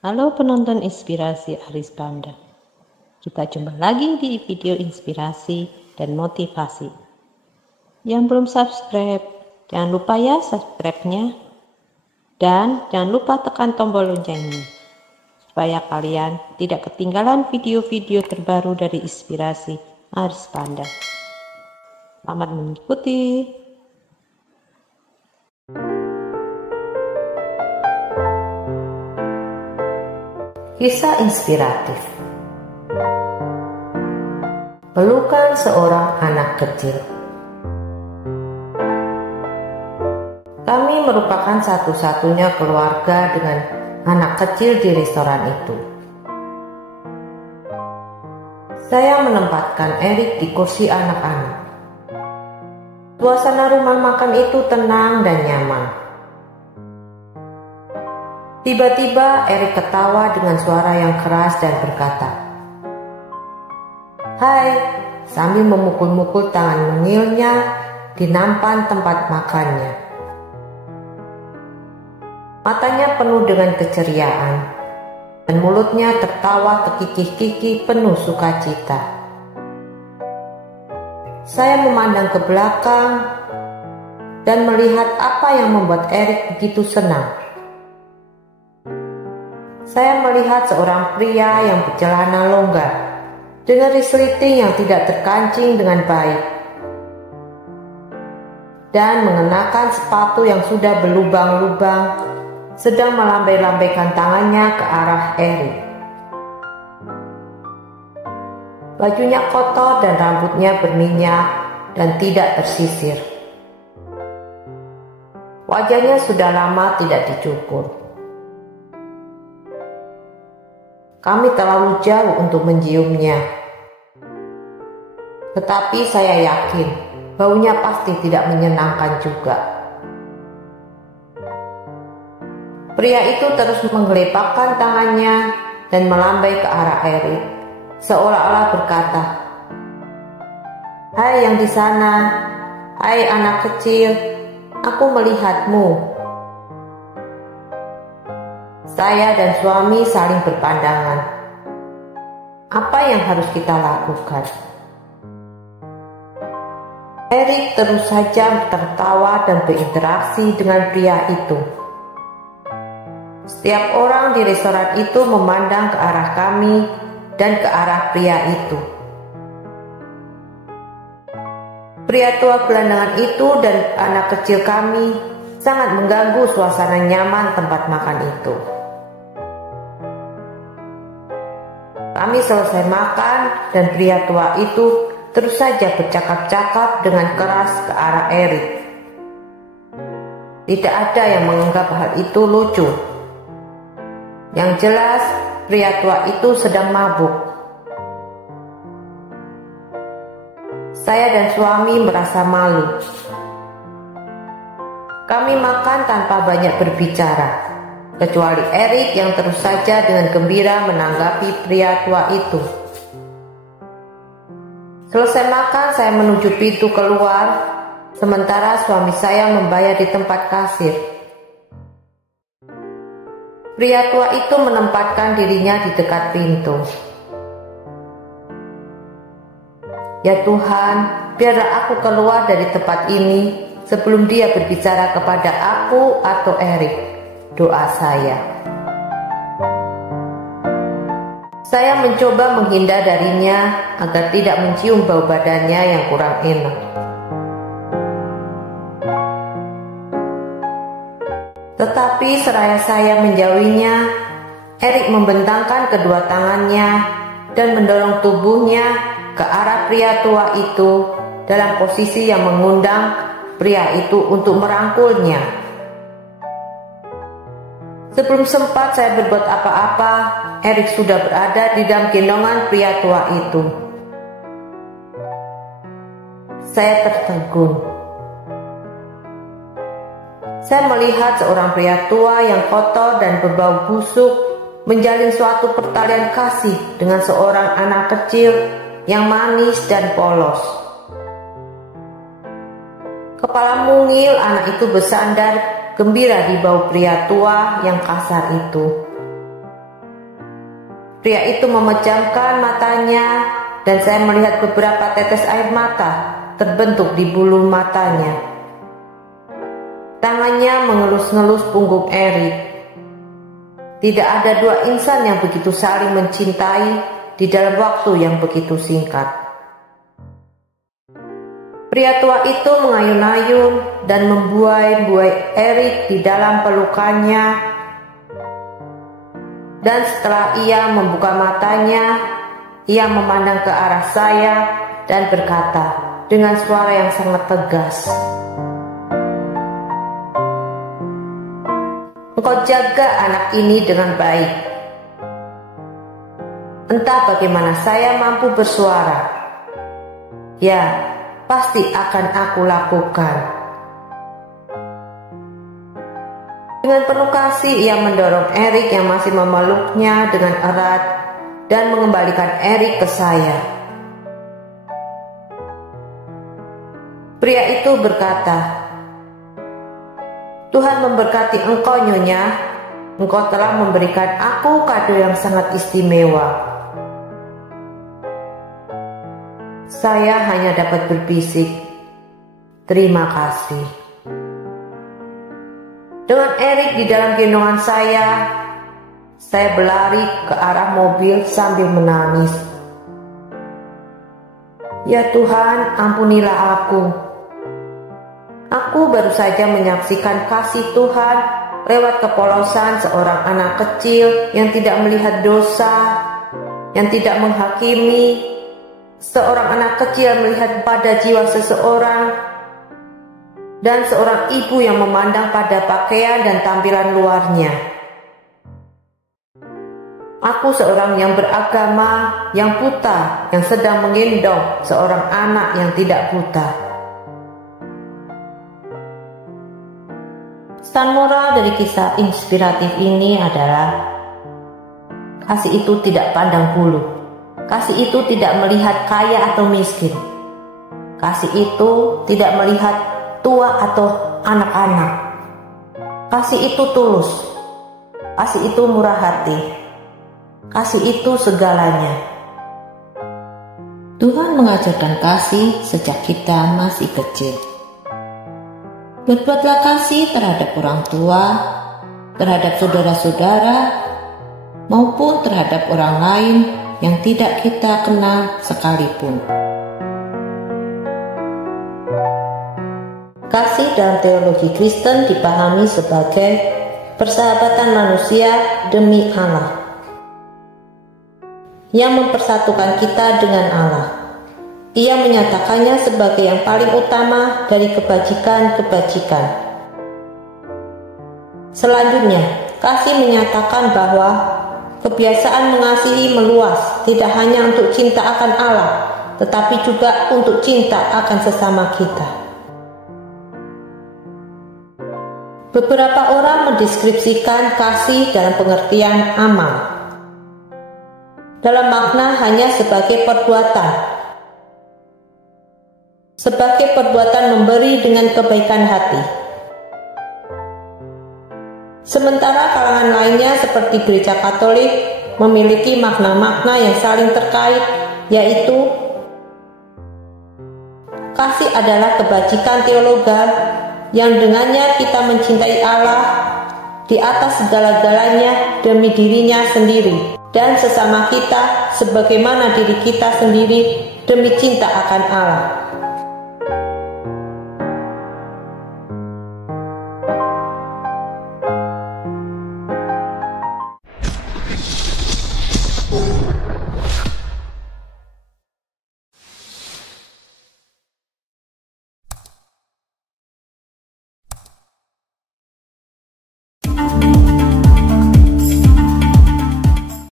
Halo penonton inspirasi Aris Panda. Kita jumpa lagi di video inspirasi dan motivasi. Yang belum subscribe, jangan lupa ya subscribe-nya. Dan jangan lupa tekan tombol loncengnya, supaya kalian tidak ketinggalan video-video terbaru dari inspirasi Aris Panda. Selamat mengikuti. Kisah inspiratif. Pelukan seorang anak kecil. Kami merupakan satu-satunya keluarga dengan anak kecil di restoran itu. Saya menempatkan Erik di kursi anak-anak. Suasana rumah makan itu tenang dan nyaman. Tiba-tiba Erik ketawa dengan suara yang keras dan berkata, "Hai," sambil memukul-mukul tangan mungilnya di nampan tempat makannya. Matanya penuh dengan keceriaan dan mulutnya tertawa kekikih-kikih penuh sukacita. Saya memandang ke belakang dan melihat apa yang membuat Erik begitu senang. Saya melihat seorang pria yang bercelana longgar dengan resleting yang tidak terkancing dengan baik dan mengenakan sepatu yang sudah berlubang-lubang, sedang melambai-lambaikan tangannya ke arah Erik. Bajunya kotor dan rambutnya berminyak dan tidak tersisir. Wajahnya sudah lama tidak dicukur. Kami terlalu jauh untuk menciumnya. Tetapi saya yakin baunya pasti tidak menyenangkan juga. Pria itu terus menggelepakkan tangannya dan melambai ke arah Erik, seolah-olah berkata, "Hai yang di sana, hai anak kecil, aku melihatmu." Saya dan suami saling berpandangan. Apa yang harus kita lakukan? Erik terus saja tertawa dan berinteraksi dengan pria itu. Setiap orang di restoran itu memandang ke arah kami dan ke arah pria itu. Pria tua gelandangan itu dan anak kecil kami sangat mengganggu suasana nyaman tempat makan itu. Kami selesai makan dan pria tua itu terus saja bercakap-cakap dengan keras ke arah Erik. Tidak ada yang menganggap hal itu lucu. Yang jelas, pria tua itu sedang mabuk. Saya dan suami merasa malu. Kami makan tanpa banyak berbicara, kecuali Erik yang terus saja dengan gembira menanggapi pria tua itu. Selesai makan, saya menuju pintu keluar, sementara suami saya membayar di tempat kasir. Pria tua itu menempatkan dirinya di dekat pintu. Ya Tuhan, biarlah aku keluar dari tempat ini sebelum dia berbicara kepada aku atau Erik. Doa saya. Saya mencoba menghindar darinya agar tidak mencium bau badannya yang kurang enak. Tetapi seraya saya menjauhinya, Erik membentangkan kedua tangannya dan mendorong tubuhnya ke arah pria tua itu dalam posisi yang mengundang pria itu untuk merangkulnya. Sebelum sempat saya berbuat apa-apa, Erik sudah berada di dalam gendongan pria tua itu. Saya tertegun. Saya melihat seorang pria tua yang kotor dan berbau busuk menjalin suatu pertalian kasih dengan seorang anak kecil yang manis dan polos. Kepala mungil anak itu bersandar gembira di bau pria tua yang kasar itu. Pria itu memejamkan matanya dan saya melihat beberapa tetes air mata terbentuk di bulu matanya. Tangannya mengelus-ngelus punggung Erik. Tidak ada dua insan yang begitu saling mencintai di dalam waktu yang begitu singkat. Pria tua itu mengayun-ayun dan membuai-buai Erik di dalam pelukannya. Dan setelah ia membuka matanya, ia memandang ke arah saya dan berkata dengan suara yang sangat tegas, "Engkau jaga anak ini dengan baik." Entah bagaimana saya mampu bersuara. Ya, pasti akan aku lakukan. Dengan penuh kasih ia mendorong Erik yang masih memeluknya dengan erat dan mengembalikan Erik ke saya. Pria itu berkata, "Tuhan memberkati engkau, Nyonya. Engkau telah memberikan aku kado yang sangat istimewa." Saya hanya dapat berbisik, "Terima kasih." Dengan Erik di dalam gendongan saya berlari ke arah mobil sambil menangis. Ya Tuhan, ampunilah aku. Aku baru saja menyaksikan kasih Tuhan lewat kepolosan seorang anak kecil yang tidak melihat dosa, yang tidak menghakimi. Seorang anak kecil melihat pada jiwa seseorang, dan seorang ibu yang memandang pada pakaian dan tampilan luarnya. Aku seorang yang beragama, yang buta, yang sedang menggendong seorang anak yang tidak buta. Pesan moral dari kisah inspiratif ini adalah kasih itu tidak pandang bulu. Kasih itu tidak melihat kaya atau miskin. Kasih itu tidak melihat tua atau anak-anak. Kasih itu tulus. Kasih itu murah hati. Kasih itu segalanya. Tuhan mengajarkan kasih sejak kita masih kecil. Berbuatlah kasih terhadap orang tua, terhadap saudara-saudara, maupun terhadap orang lain yang tidak kita kenal sekalipun. Kasih dalam teologi Kristen dipahami sebagai persahabatan manusia demi Allah yang mempersatukan kita dengan Allah. Ia menyatakannya sebagai yang paling utama dari kebajikan-kebajikan. Selanjutnya, kasih menyatakan bahwa kebiasaan mengasihi meluas tidak hanya untuk cinta akan Allah, tetapi juga untuk cinta akan sesama kita. Beberapa orang mendeskripsikan kasih dalam pengertian amal, dalam makna hanya sebagai perbuatan memberi dengan kebaikan hati. Sementara kalangan lainnya seperti Gereja Katolik memiliki makna-makna yang saling terkait, yaitu kasih adalah kebajikan teologal yang dengannya kita mencintai Allah di atas segala-galanya demi dirinya sendiri dan sesama kita sebagaimana diri kita sendiri demi cinta akan Allah.